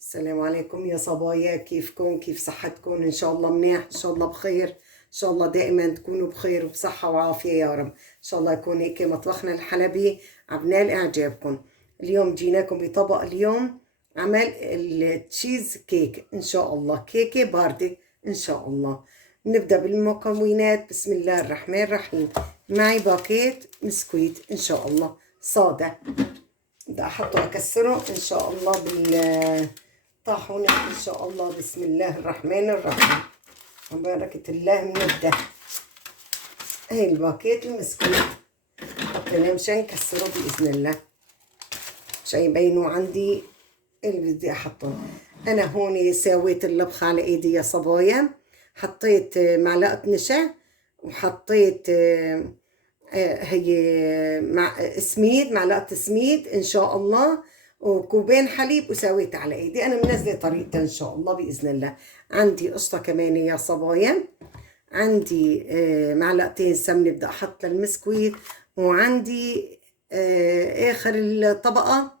السلام عليكم يا صبايا، كيفكم؟ كيف صحتكم؟ ان شاء الله منيح، ان شاء الله بخير، ان شاء الله دائما تكونوا بخير وبصحة وعافية يا رب. ان شاء الله يكون هيك مطبخنا الحلبي عبنال اعجابكم. اليوم جيناكم بطبق اليوم عمل التشيز كيك، ان شاء الله كيكة باردة ان شاء الله. نبدأ بالمكونات. بسم الله الرحمن الرحيم. معي باكيت بسكويت ان شاء الله صادة، بدي احطه اكسره ان شاء الله بالطاحونة ان شاء الله. بسم الله الرحمن الرحيم، وبركة الله بنبدأ. هي الباكيت المسكوت حطيناه مشان نكسره بإذن الله، عشان يبينوا عندي اللي بدي احطهم. انا هون سويت اللبخة على ايدي يا صبايا. حطيت معلقة نشا، وحطيت هي سميد، معلقة سميد إن شاء الله، وكوبين حليب، وسويت على إيدي. أنا منزلة طريقتها إن شاء الله بإذن الله. عندي قشطة كمان يا صبايا، عندي معلقتين سمنة بدي أحط للمسكويت، وعندي آخر الطبقة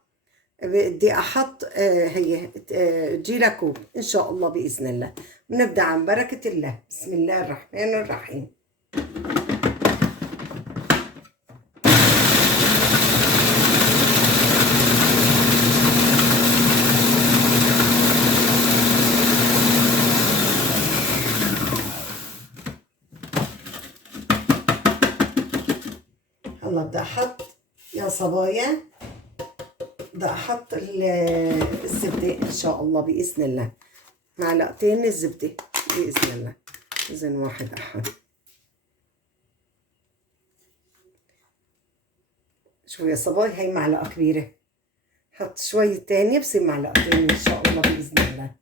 بدي أحط هي جيلا كوب إن شاء الله بإذن الله. بنبدأ عن بركة الله. بسم الله الرحمن الرحيم. هلا بدي احط يا صبايا، بدي احط الزبدة ان شاء الله باذن الله. معلقتين الزبدة باذن الله، اذن واحد احد. شوف يا صبايا، هي معلقة كبيرة، حط شوية تانية بصير معلقتين ان شاء الله باذن الله.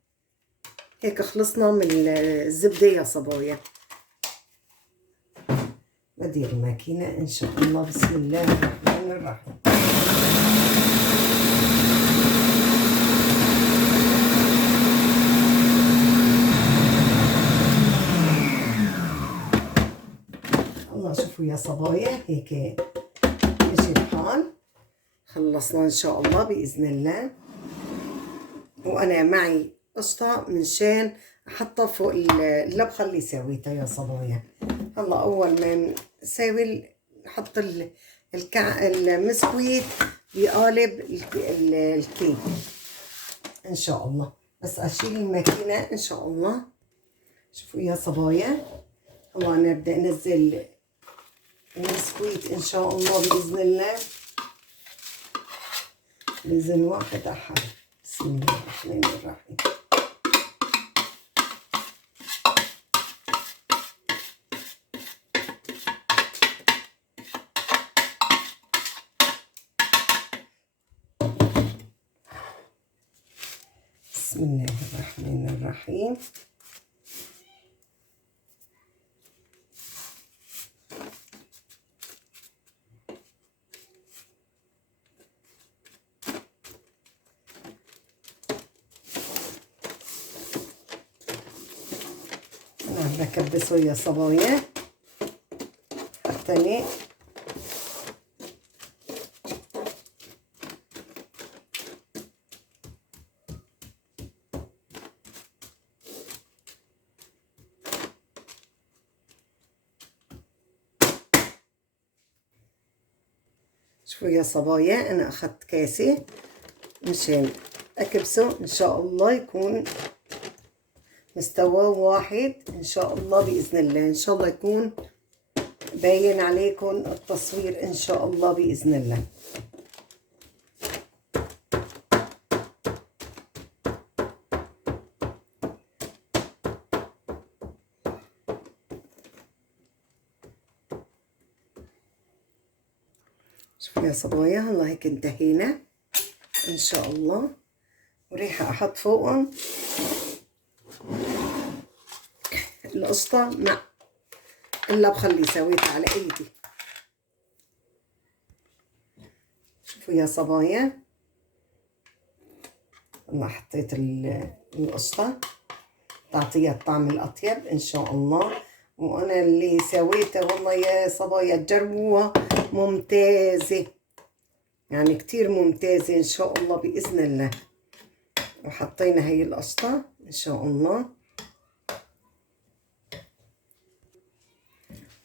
هيك خلصنا من الزبدة يا صبايا. بدير الماكينة ان شاء الله. بسم الله الرحمن الرحيم. الله شوفوا يا صبايا، هيك مشي الحال. خلصنا ان شاء الله باذن الله. وانا معي قشطة منشان احطها فوق اللبخة اللي سويتها يا صبايا. هلا اول ما نساوي نحط المسكويت بقالب الكيك ان شاء الله. بس اشيل الماكينة ان شاء الله. شوفوا يا صبايا، هلا نبدأ ننزل المسكويت ان شاء الله باذن الله. باذن واحد احد. بسم الله الرحمن الرحيم. بسم الله الرحمن الرحيم. أنا بكبسه يا صبايا حتى شوفوا يا صبايا، أنا أخذت كاسة مشان أكبسه إن شاء الله يكون مستوى واحد إن شاء الله بإذن الله. إن شاء الله يكون باين عليكم التصوير إن شاء الله بإذن الله. شوفوا يا صبايا، هلا هيك انتهينا إن شاء الله. وريحة أحط فوقهم القشطة مع اللبخة اللي سويتها على ايدي. شوفوا يا صبايا، انا حطيت القشطة تعطيها الطعم الاطيب ان شاء الله. وانا اللي سويتها والله يا صبايا تجربوها، ممتازة يعني كتير ممتازة ان شاء الله باذن الله. وحطينا هي القشطة إن شاء الله.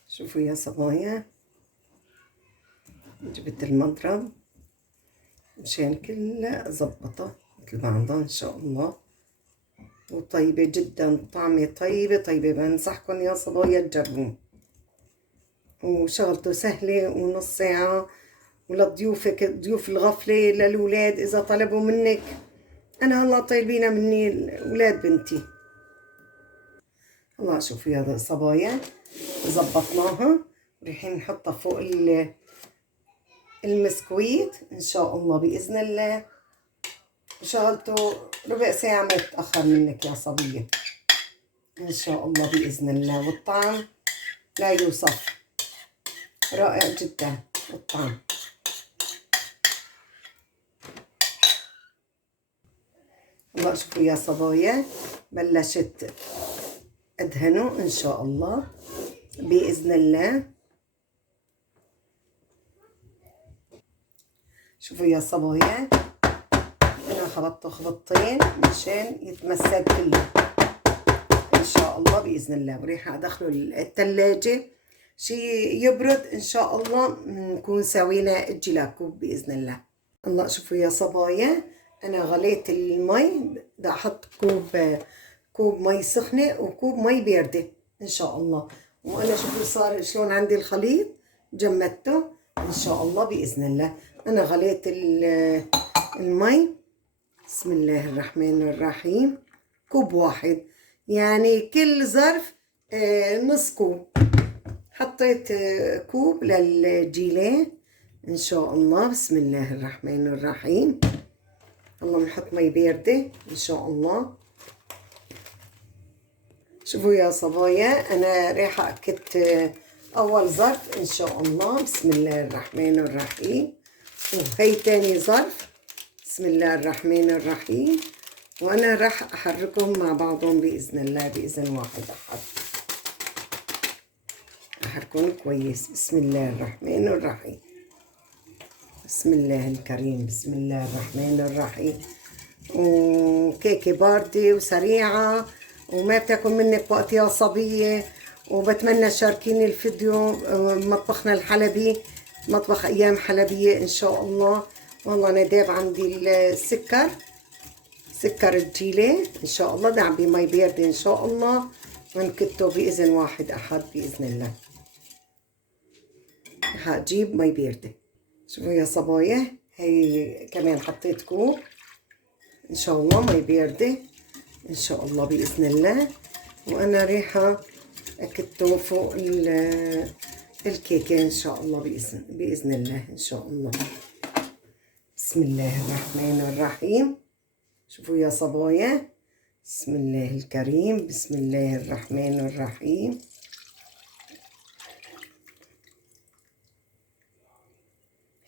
شوفوا يا صبايا، جبت المضرب مشان كلها زبطة مثل بعضها إن شاء الله، وطيبة جدا، طعمة طيبة بنصحكم يا صبايا تجربوه، وشغلته سهلة ونص ساعة. ولضيوفك، ضيوف الغفلة، للولاد إذا طلبوا منك. أنا هلا طيبينها مني ولاد بنتي. هلا شوفوا يا صبايا، زبطناها، رايحين نحطها فوق المسكويت إن شاء الله بإذن الله. وشغلته ربع ساعة ما يتأخر منك يا صبية إن شاء الله بإذن الله. والطعم لا يوصف، رائع جدا الطعم. والله شوفوا يا صبايا، بلشت أدهنه إن شاء الله بإذن الله. شوفوا يا صبايا، أنا خبطته خبطتين مشان يتمسك كله إن شاء الله بإذن الله. وريح أدخله الثلاجة شي يبرد إن شاء الله، نكون سوينا الجلاكوب بإذن الله. الله شوفوا يا صبايا، أنا غليت المي، بدي أحط كوب مي سخنة وكوب مي باردة إن شاء الله. وأنا شوفوا صار شلون عندي الخليط، جمدته إن شاء الله بإذن الله. أنا غليت المي، بسم الله الرحمن الرحيم، كوب واحد، يعني كل ظرف نص كوب. حطيت كوب للجيليه إن شاء الله. بسم الله الرحمن الرحيم. الله بنحط مي باردة إن شاء الله. شوفوا يا صبايا، أنا رايحة أكت أول ظرف إن شاء الله. بسم الله الرحمن الرحيم. وهي تاني ظرف، بسم الله الرحمن الرحيم. وأنا راح أحركهم مع بعضهم بإذن الله، بإذن واحد أحد أحركهم كويس. بسم الله الرحمن الرحيم، بسم الله الكريم، بسم الله الرحمن الرحيم. وكيكة باردة وسريعة وما بتاكل منك وقت يا صبية. وبتمنى تشاركيني الفيديو مطبخنا الحلبي، مطبخ أيام حلبية إن شاء الله. والله أنا داب عندي السكر، سكر الجيلة إن شاء الله، دعبي مي باردة إن شاء الله، ونكته بإذن واحد أحد بإذن الله. هجيب مي باردة. شوفوا يا صبايا، هي كمان حطيت كوب إن شاء الله مي باردة إن شاء الله بإذن الله. وأنا رايحة أكته فوق الكيكة إن شاء الله بإذن الله إن شاء الله. بسم الله الرحمن الرحيم. شوفوا يا صبايا، بسم الله الكريم، بسم الله الرحمن الرحيم.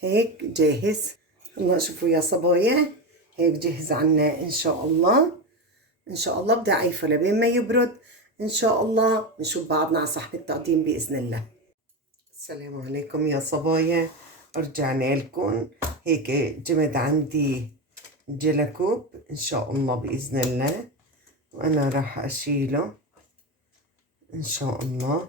هيك جاهز. الله شوفوا يا صبايا، هيك جاهز عنا إن شاء الله. إن شاء الله بدي أعيفه لبين ما يبرد إن شاء الله. نشوف بعضنا على صحن التقديم بإذن الله. السلام عليكم يا صبايا، رجعنا لكم. هيك جمد عندي جلاكوب إن شاء الله بإذن الله، وأنا راح أشيله إن شاء الله.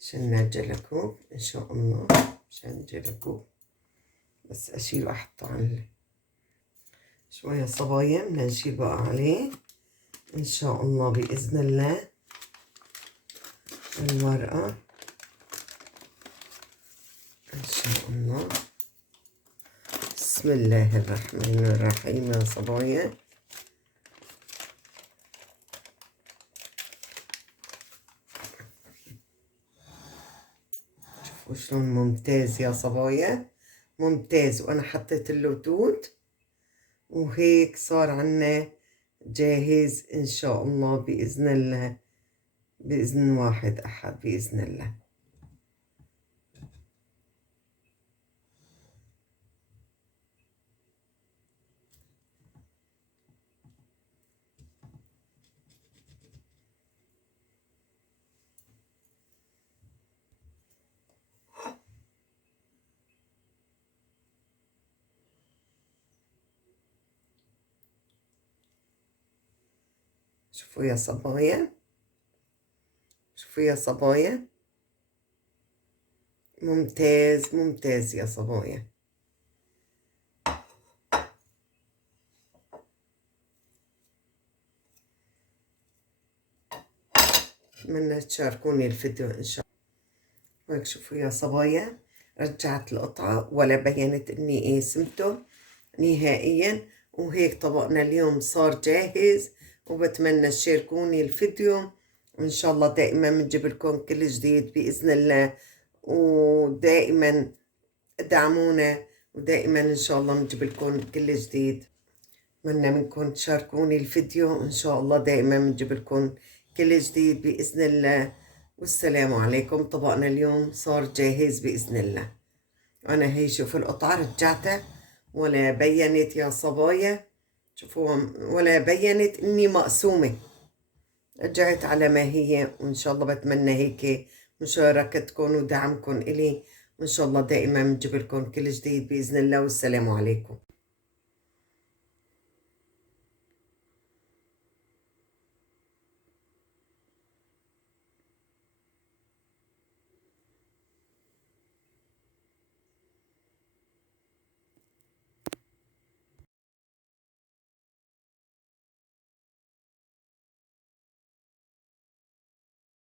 شلنا الجلاكوب إن شاء الله، عشان الجلاكوب بس أشيله أحطه على شوية صبايا، بدنا نشيل بقى عليه إن شاء الله بإذن الله الورقة إن شاء الله. بسم الله الرحمن الرحيم يا صبايا. شوفوا شلون ممتاز يا صبايا، ممتاز. وأنا حطيت له توت، وهيك صار عنا جاهز إن شاء الله بإذن الله، بإذن واحد أحد بإذن الله. شوفوا يا صبايا، شوفوا يا صبايا، ممتاز ممتاز يا صبايا. أتمنى تشاركوني الفيديو إن شاء الله. هيك شوفوا يا صبايا، رجعت القطعة ولا بينت إني قسمته نهائيا. وهيك طبقنا اليوم صار جاهز، وبتمنى تشاركوني الفيديو. وإن شاء الله دائما بنجيب لكم كل جديد بإذن الله، ودائما ادعمونا، ودائما إن شاء الله بنجيب لكم كل جديد. أتمنى منكم تشاركوني الفيديو، وإن شاء الله دائما بنجيب لكم كل جديد بإذن الله. والسلام عليكم. طبقنا اليوم صار جاهز بإذن الله. أنا هي شوفوا القطعة رجعتها ولا بينت يا صبايا، شوفوا ولا بينت إني مقسومة، رجعت على ما هي. وإن شاء الله بتمنى هيك مشاركتكم ودعمكم إلي، وإن شاء الله دائما بنجيب لكم كل جديد بإذن الله. والسلام عليكم.